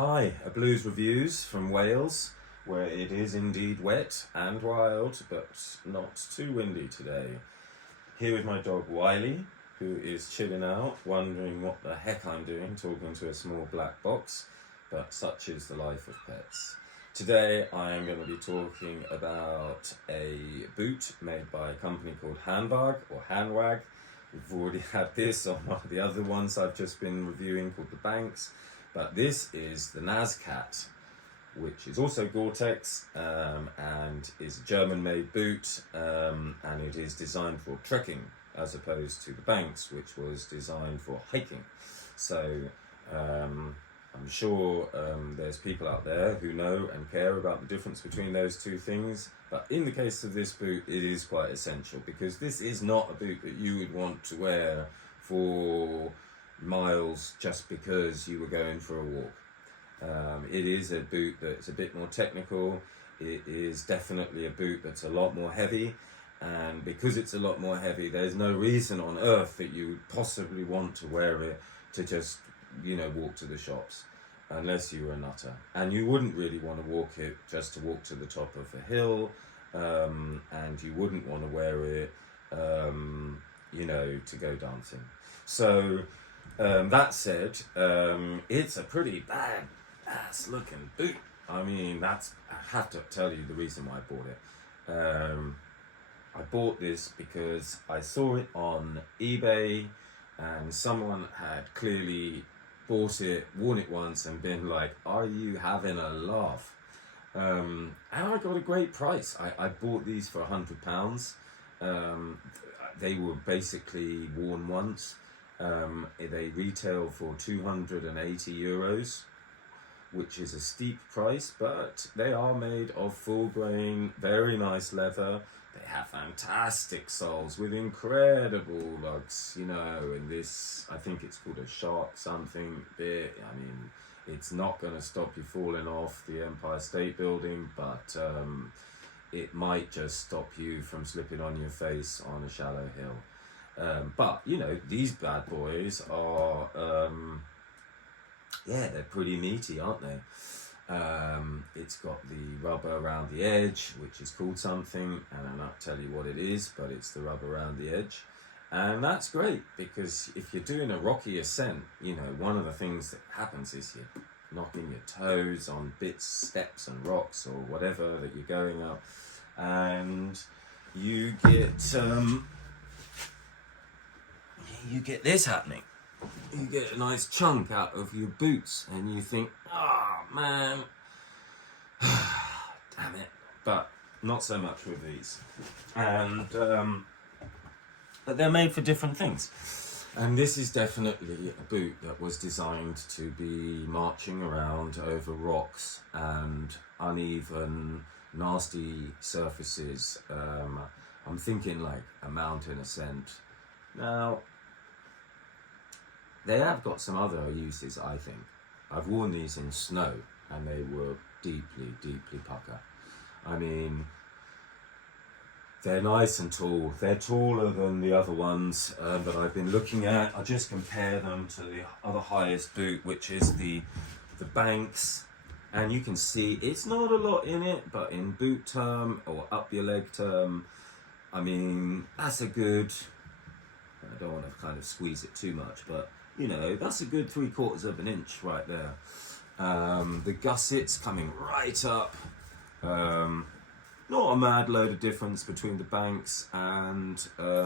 Hi, a Blues Reviews from Wales, where it is indeed wet and wild, but not too windy today. Here with my dog Wiley, who is chilling out, wondering what the heck I'm doing, talking to a small black box, but such is the life of pets. Today I am going to be talking about a boot made by a company called Hanwag, or Hanwag. We've already had this on one of the other ones I've just been reviewing called the Banks. But this is the Nazcat, which is also Gore-Tex and is a German-made boot, and it is designed for trekking as opposed to the Banks, which was designed for hiking. So I'm sure there's people out there who know and care about the difference between those two things. But in the case of this boot, it is quite essential because this is not a boot that you would want to wear for miles just because you were going for a walk. It is a boot that's a bit more technical. It is definitely a boot that's a lot more heavy, and because it's a lot more heavy, there's no reason on earth that you would possibly want to wear it to just walk to the shops, unless you were a nutter. And you wouldn't really want to walk it just to walk to the top of a hill, and you wouldn't want to wear it to go dancing. So that said, it's a pretty bad-ass looking boot. I mean, I have to tell you the reason why I bought it. I bought this because I saw it on eBay and someone had clearly bought it, worn it once and been like, are you having a laugh? And I got a great price. I bought these for £100. They were basically worn once. They retail for €280, which is a steep price, but they are made of full grain, very nice leather. They have fantastic soles with incredible lugs, and this, I think it's called a shark something bit. I mean, it's not going to stop you falling off the Empire State Building, but it might just stop you from slipping on your face on a shallow hill. But these bad boys are they're pretty meaty, aren't they? It's got the rubber around the edge, which is called something, and I'll not tell you what it is, but it's the rubber around the edge. And that's great, because if you're doing a rocky ascent, one of the things that happens is you're knocking your toes on bits, steps and rocks or whatever that you're going up, and you get this happening. You get a nice chunk out of your boots and you think, oh man, damn it. But not so much with these. And but they're made for different things. And this is definitely a boot that was designed to be marching around over rocks and uneven, nasty surfaces. I'm thinking like a mountain ascent. Now, they have got some other uses, I think. I've worn these in snow and they were deeply, deeply pucker. I mean, they're nice and tall. They're taller than the other ones that I've been looking at. I'll just compare them to the other highest boot, which is the Banks. And you can see it's not a lot in it, but in boot term or up your leg term, I mean, that's a good, I don't want to kind of squeeze it too much, but that's a good 3/4 of an inch right there. The gussets coming right up. Not a mad load of difference between the Banks and the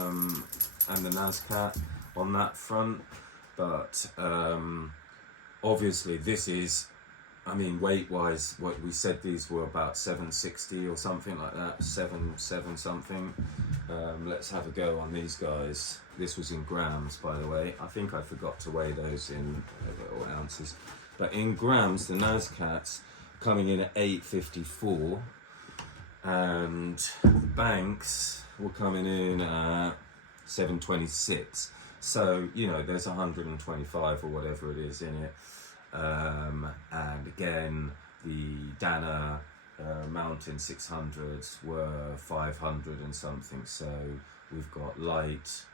Nazcat on that front, but obviously this is, I mean, weight-wise, what we said these were about 760 or something like that, 7 something. Let's have a go on these guys. This was in grams, by the way. I think I forgot to weigh those in or ounces. But in grams, the Nazcats coming in at 854, and the Banks were coming in at 726. So, there's 125 or whatever it is in it. And again, the Dana Mountain 600s were 500 and something. So we've got light,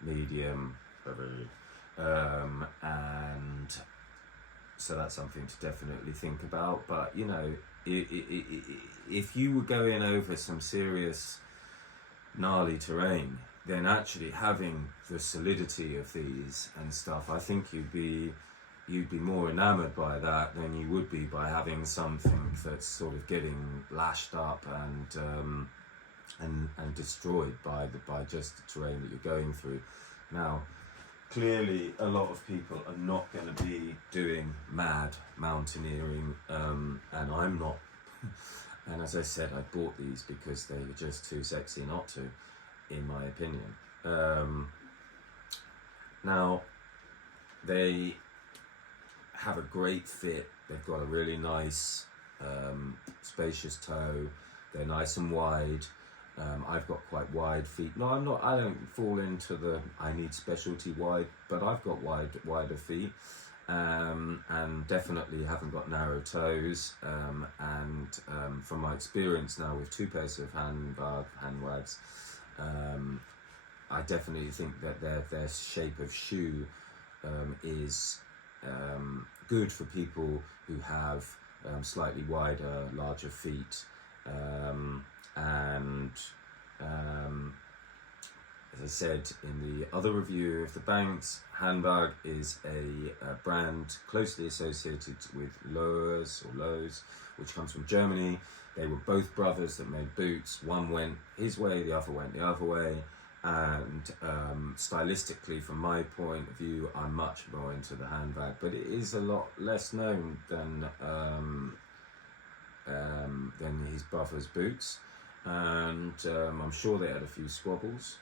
medium, heavy, and So that's something to definitely think about. But you know, if you were going over some serious gnarly terrain, then actually having the solidity of these and stuff, I think you'd be more enamored by that than you would be by having something that's sort of getting lashed up and destroyed by just the terrain that you're going through. Now, clearly, a lot of people are not going to be doing mad mountaineering, and I'm not. And as I said, I bought these because they were just too sexy not to, in my opinion. Now, they have a great fit. They've got a really nice, spacious toe. They're nice and wide. I've got quite wide feet. No, I'm not. I don't fall into the I need specialty wide, but I've got wider feet, and definitely haven't got narrow toes. From my experience now with 2 pairs of Hanwags, I definitely think that their shape of shoe is good for people who have slightly wider, larger feet. As I said in the other review of the Banks, Hanwag is a brand closely associated with Lowe's, which comes from Germany. They were both brothers that made boots. One went his way, the other went the other way. And stylistically, from my point of view, I'm much more into the Hanwag, but it is a lot less known than his brother's boots. And I'm sure they had a few squabbles.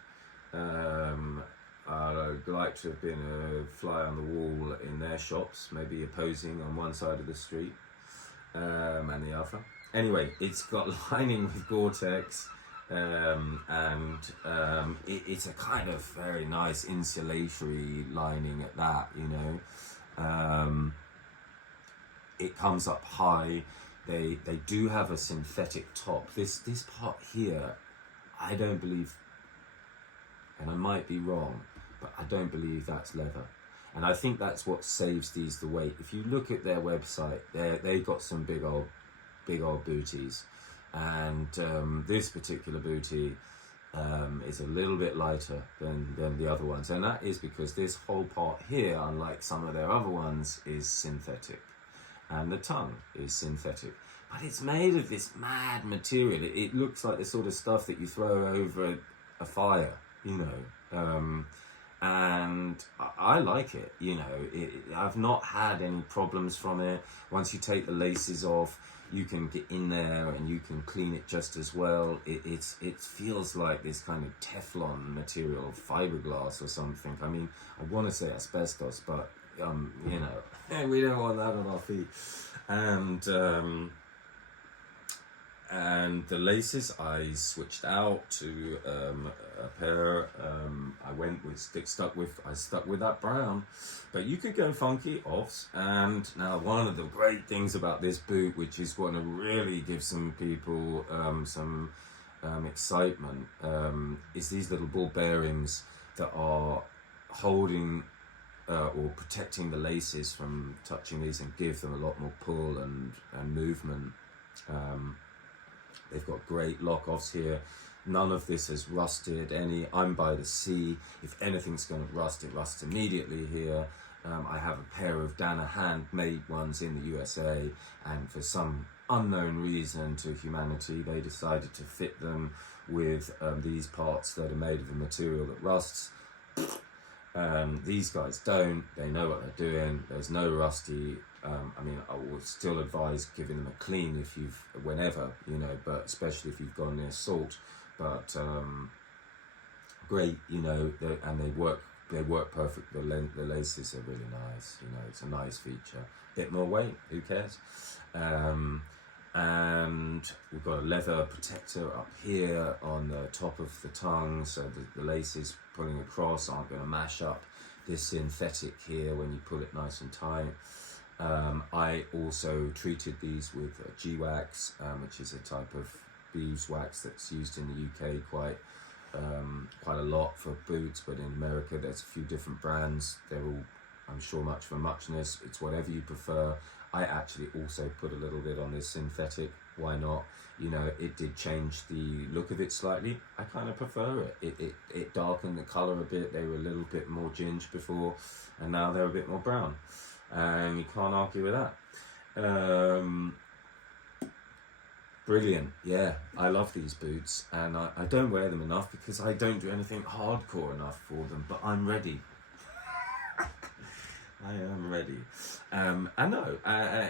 I'd like to have been a fly on the wall in their shops, maybe opposing on one side of the street and the other. Anyway, it's got lining with Gore-Tex, it's a kind of very nice insulatory lining at that, you know. It comes up high. They do have a synthetic top. This part here, I don't believe, and I might be wrong, but I don't believe that's leather. And I think that's what saves these the weight. If you look at their website, they've got some big old booties. And this particular bootie is a little bit lighter than the other ones. And that is because this whole part here, unlike some of their other ones, is synthetic. And the tongue is synthetic. But it's made of this mad material. It looks like the sort of stuff that you throw over a fire, you know. And I like it, you know. I've not had any problems from it. Once you take the laces off, you can get in there and you can clean it just as well. It feels like this kind of Teflon material, fiberglass or something. I mean, I want to say asbestos, but you know, we don't want that on our feet. And the laces I switched out to a pair. I stuck with that brown, but you could go funky offs. And now one of the great things about this boot, which is going to really give some people some excitement, is these little ball bearings that are holding or protecting the laces from touching these and give them a lot more pull and movement. They've got great lock-offs here. None of this has rusted any. I'm by the sea. If anything's going to rust, it rusts immediately here. I have a pair of Dana handmade ones in the USA, and for some unknown reason to humanity, they decided to fit them with these parts that are made of a material that rusts. These guys don't. They know what they're doing. There's no rusty. I mean, I would still advise giving them a clean whenever, you know, but especially if you've gone near salt. But great, you know, and they work perfect. The laces are really nice. You know, it's a nice feature. Bit more weight, who cares? And we've got a leather protector up here on the top of the tongue, so the laces pulling across aren't going to mash up this synthetic here when you pull it nice and tight. I also treated these with G-Wax, which is a type of beeswax that's used in the UK quite a lot for boots, but in America there's a few different brands. They're all I'm sure much for muchness. It's whatever you prefer. I actually also put a little bit on this synthetic. Why not? You know, it did change the look of it slightly. I kind of prefer it. It darkened the colour a bit. They were a little bit more ginger before, and now they're a bit more brown. And you can't argue with that. Brilliant. Yeah, I love these boots, and I don't wear them enough because I don't do anything hardcore enough for them, but I'm ready. I am ready. I know,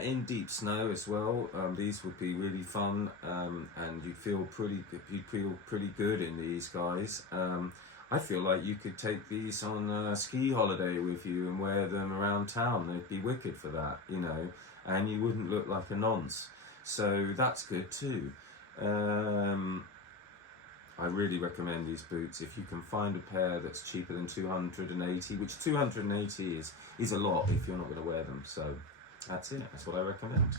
in deep snow as well, these would be really fun, and you'd feel pretty good in these guys. I feel like you could take these on a ski holiday with you and wear them around town. They'd be wicked for that, you know, and you wouldn't look like a nonce. So that's good too. I really recommend these boots if you can find a pair that's cheaper than 280, which 280 is a lot if you're not going to wear them. So that's it. That's what I recommend.